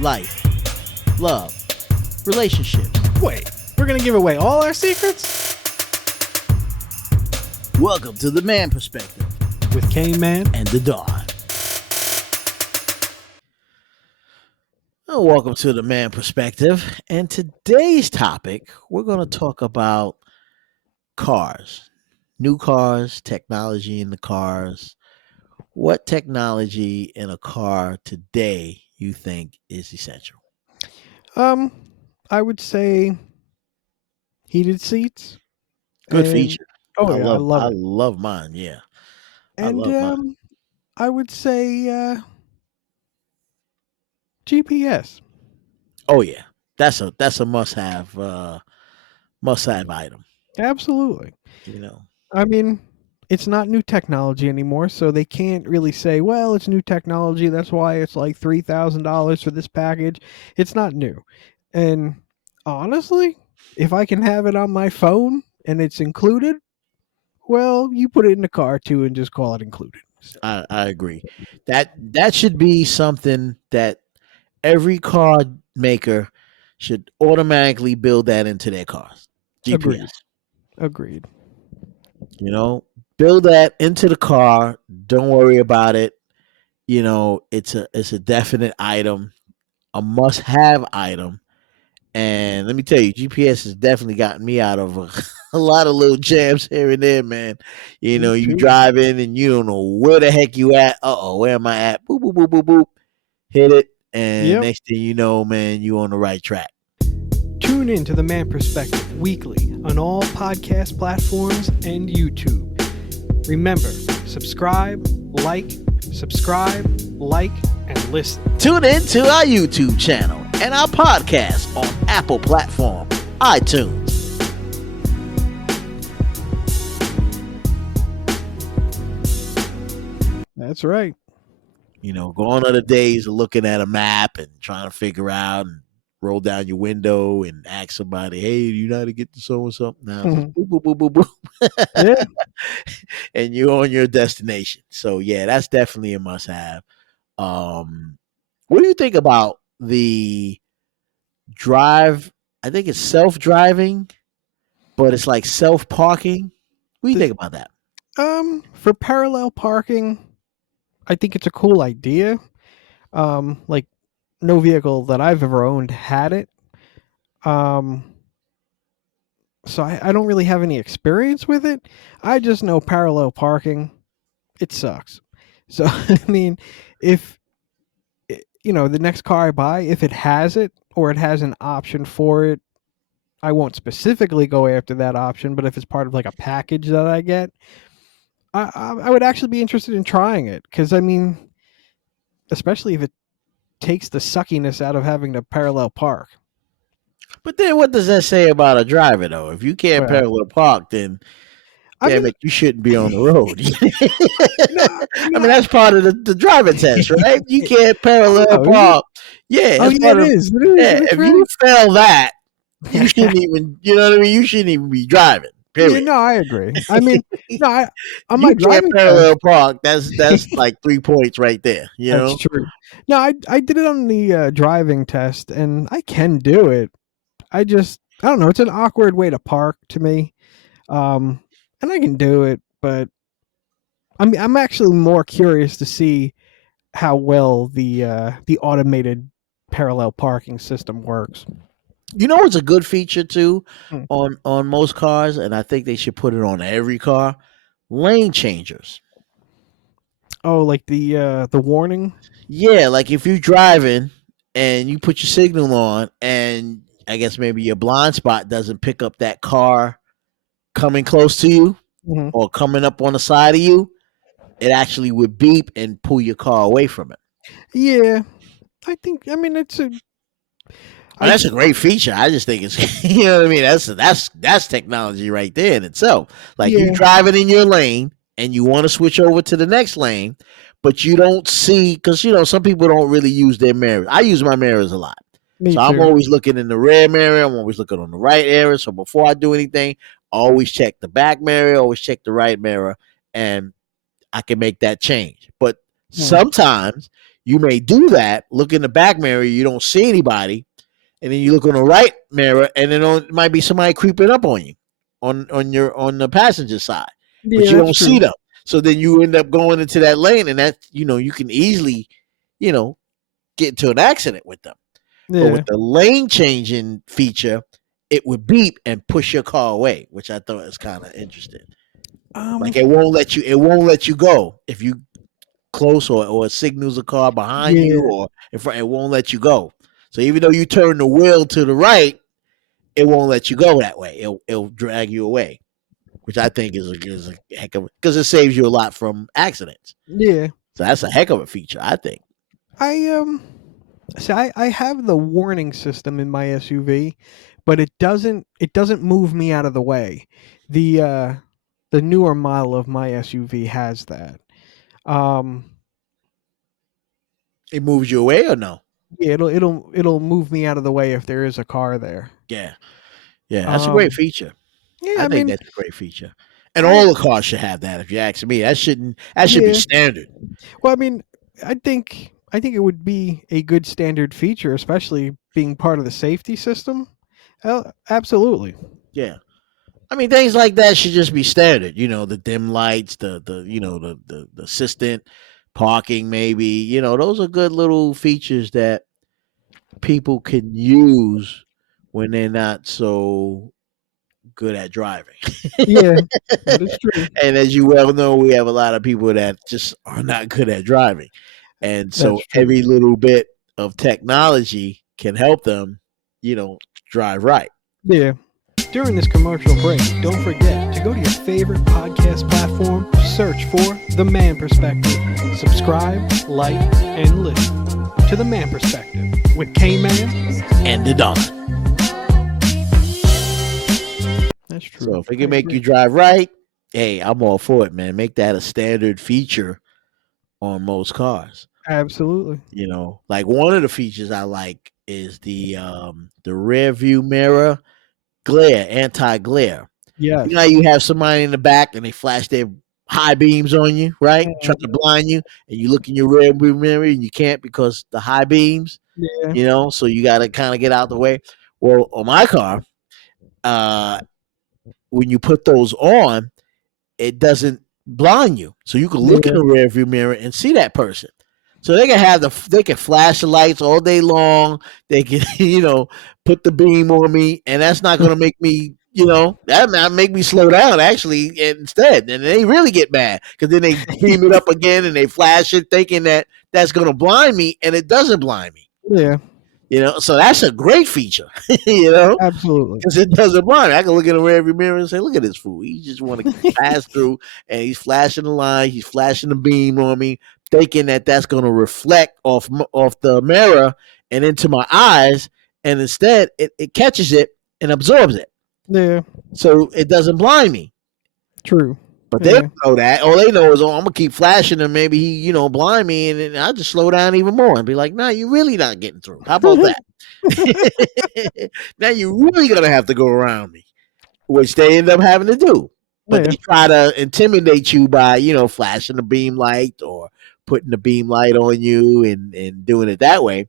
life, love, relationships. Wait, we're gonna give away all our secrets? Welcome to the Man Perspective With Kane Man. and the Dawn. Welcome to the Man Perspective. And today's topic, we're going to talk about cars, new cars, technology in the cars. What technology in a car today you think is essential? I would say heated seats. Good And- feature. Oh I yeah, love, I love I it. love mine. Yeah, I And love mine. I would say GPS. Oh yeah, that's a must have item. Absolutely. You know. I mean, it's not new technology anymore, so they can't really say, well, it's new technology, that's why it's like $3,000 for this package. It's not new. And honestly, if I can have it on my phone and it's included, well, you put it in the car too and just call it included. So, I agree. That should be something that every car maker should automatically build that into their cars. agreed. GPS. Agreed. Build that into the car. Don't worry about it. It's a definite item, a must have item. And let me tell you, GPS has definitely gotten me out of a lot of little jams here and there, man. Me You too. drive in and you don't know where the heck you at. Where am I at? Boop, boop, boop, boop, boop. Hit it. And Yep. next thing you know, man, you on the right track. Tune in to The Man Perspective weekly on all podcast platforms and YouTube. Remember, subscribe, like, and listen. Tune in to our YouTube channel and our podcast on Apple platform, iTunes. That's right. Gone are the days of looking at a map and trying to figure out and roll down your window and ask somebody, hey, do you know how to get to so and so? Now it's just boop, boop, boop, boop, boop. Yeah. And you're on your destination. So yeah, that's definitely a must have. What do you think about the drive? I think it's self-driving, but it's like self-parking. What do you think about that? For parallel parking, I think it's a cool idea. Like no vehicle that I've ever owned had it. So I don't really have any experience with it. I just know parallel parking, it sucks. So I mean, if the next car I buy, if it has it or it has an option for it, I won't specifically go after that option. But if it's part of like a package that I get, I would actually be interested in trying it because I mean, especially if it takes the suckiness out of having to parallel park. But then what does that say about a driver, though? If you can't Well, parallel park, then I damn mean, it, you shouldn't be on the road. no, I mean, that's part of the driving test, right? You can't parallel Oh, is it? park. Yeah, Oh that's yeah, part it of. is. It is. Yeah, It's if really- you fail that, you shouldn't even. You know what I mean? You shouldn't even be driving. Yeah, Period. no, I agree. I mean, no, on You my can't driving parallel test, park. That's like 3 points right there. that's true. No, I did it on the driving test, and I can do it. I don't know. It's an awkward way to park to me, and I can do it, but I'm actually more curious to see how well the automated parallel parking system works. You know what's a good feature too Hmm. on most cars, and I think they should put it on every car. Lane changers. Oh, like the warning. Yeah, like if you're driving and you put your signal on, and I guess maybe your blind spot doesn't pick up that car coming close to you Mhm. or coming up on the side of you, it actually would beep and pull your car away from it. Yeah, I mean, it's a. And that's a great feature. I just think it's you know what I mean. That's technology right there in itself. Like Yeah. you driving in your lane and you want to switch over to the next lane, but you don't see because some people don't really use their mirrors. I use my mirrors a lot, Me so I'm too. always looking in the rear mirror. I'm always looking on the right area. So before I do anything, I always check the back mirror, always check the right mirror, and I can make that change. But sometimes you may do that. Look in the back mirror, you don't see anybody, and then you look on the right mirror, and then it might be somebody creeping up on you on the passenger side, but Yeah, you that's don't see true. them. So then you end up going into that lane, and that you can easily, get into an accident with them. But Yeah. with the lane changing feature, it would beep and push your car away, which I thought was kind of interesting. Um. Like it won't let you go if you close or it signals a car behind you Yeah. or in front. It won't let you go. So even though you turn the wheel to the right, it won't let you go that way. It'll drag you away, which I think is a heck of because it saves you a lot from accidents. Yeah. So that's a heck of a feature, I think. I see. I have the warning system in my SUV, but it doesn't move me out of the way. The newer model of my SUV has that. Um. It moves you away or no? Yeah. It'll move me out of the way if there is a car there. Yeah, yeah, that's a great Um. feature. Yeah. I I think mean, that's a great feature, and I all the cars should have that. If you ask me, that should be yeah. standard. Well, I mean, I think it would be a good standard feature, especially being part of the safety system. Absolutely. Yeah, I mean things like that should just be standard. The dim lights, the assistant parking, maybe. Those are good little features that people can use when they're not so good at driving. Yeah, that is true. And as you well know, we have a lot of people that just are not good at driving. And That's so true. every little bit of technology can help them, drive right. Yeah. During this commercial break, don't forget to go to your favorite podcast platform, search for The Man Perspective, subscribe, like, and listen to The Man Perspective with K-Man. And the Don. That's true. So if it I can make agree. you drive right, hey, I'm all for it, man. Make that a standard feature on most cars. Absolutely. Like one of the features I like is the rear view mirror glare, anti-glare. Yes. How you have somebody in the back and they flash their high beams on you, right? Trying to Mhm. blind you, and you look in your rear view mirror and you can't because the high beams, Yeah. so you got to kind of get out the way. Well, on my car, uh, when you put those on, it doesn't blind you, so you can look in Yeah. the rear view mirror and see that person. So they can flash the lights all day long. They can put the beam on me, and that's not going to make me that might make me slow down actually instead, and they really get mad because then they beam it up again and they flash it thinking that that's going to blind me, and it doesn't blind me. Yeah. So that's a great feature. Because Absolutely. it doesn't blind me. I can look in the rearview mirror and say, "Look at this fool. He just want to pass through, and he's flashing the line. He's flashing the beam on me, thinking that that's going to reflect off the mirror and into my eyes, and instead it catches it and absorbs it, Yeah. so it doesn't blind me." True. But they Yeah. don't know that. All they know is, I'm gonna keep flashing and maybe he, blind me, and then I just slow down even more and be like, "Nah, you're really not getting through. How about that?" Now you're really gonna have to go around me, which they end up having to do. But Yeah. they try to intimidate you by, flashing the beam light or putting the beam light on you and doing it that way.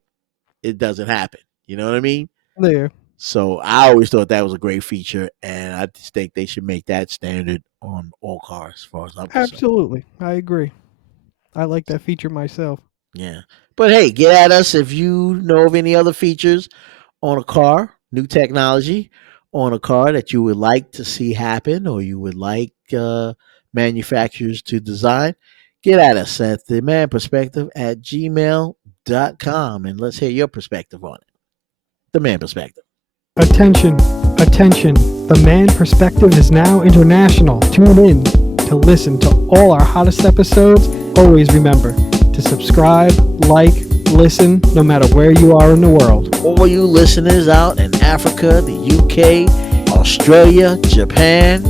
It doesn't happen. You know what I mean? Yeah. So I always thought that was a great feature, and I just think they should make that standard on all cars, as far as I'm concerned. Absolutely. I agree. I like that feature myself. Yeah. But hey, get at us if you know of any other features on a car, new technology on a car that you would like to see happen or you would like manufacturers to design. Get at us at themanperspective@gmail.com and let's hear your perspective on it. The Man Perspective. Attention, attention. The Man Perspective is now international. Tune in to listen to all our hottest episodes. Always remember to subscribe, like, listen, no matter where you are in the world. All you listeners out in Africa, the UK, Australia, Japan,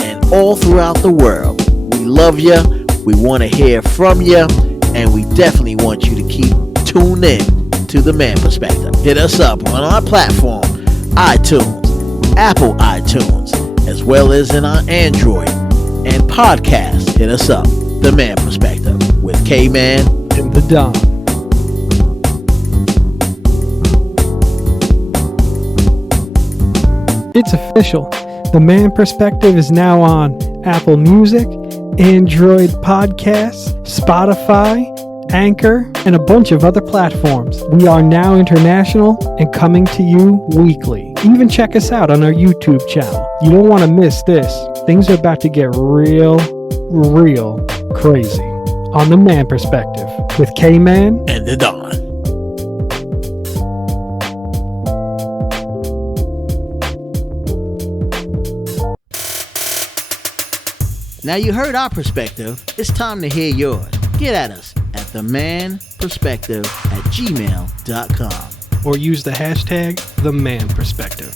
and all throughout the world, we love you. We want to hear from you, and we definitely want you to keep tuned in to the Man Perspective. Hit us up on our platform, iTunes, Apple iTunes, as well as in our Android and podcast. Hit us up, the Man Perspective with K-Man And the Don. It's official. The Man Perspective is now on Apple Music, Android Podcasts, Spotify, Anchor, and a bunch of other platforms. We are now international and coming to you weekly. Even check us out on our YouTube channel. You don't want to miss this. Things are about to get real crazy. On The Man Perspective with K-Man and the Don. Now you heard our perspective. It's time to hear yours. Get at us at themanperspective@gmail.com. or use the hashtag #TheManPerspective.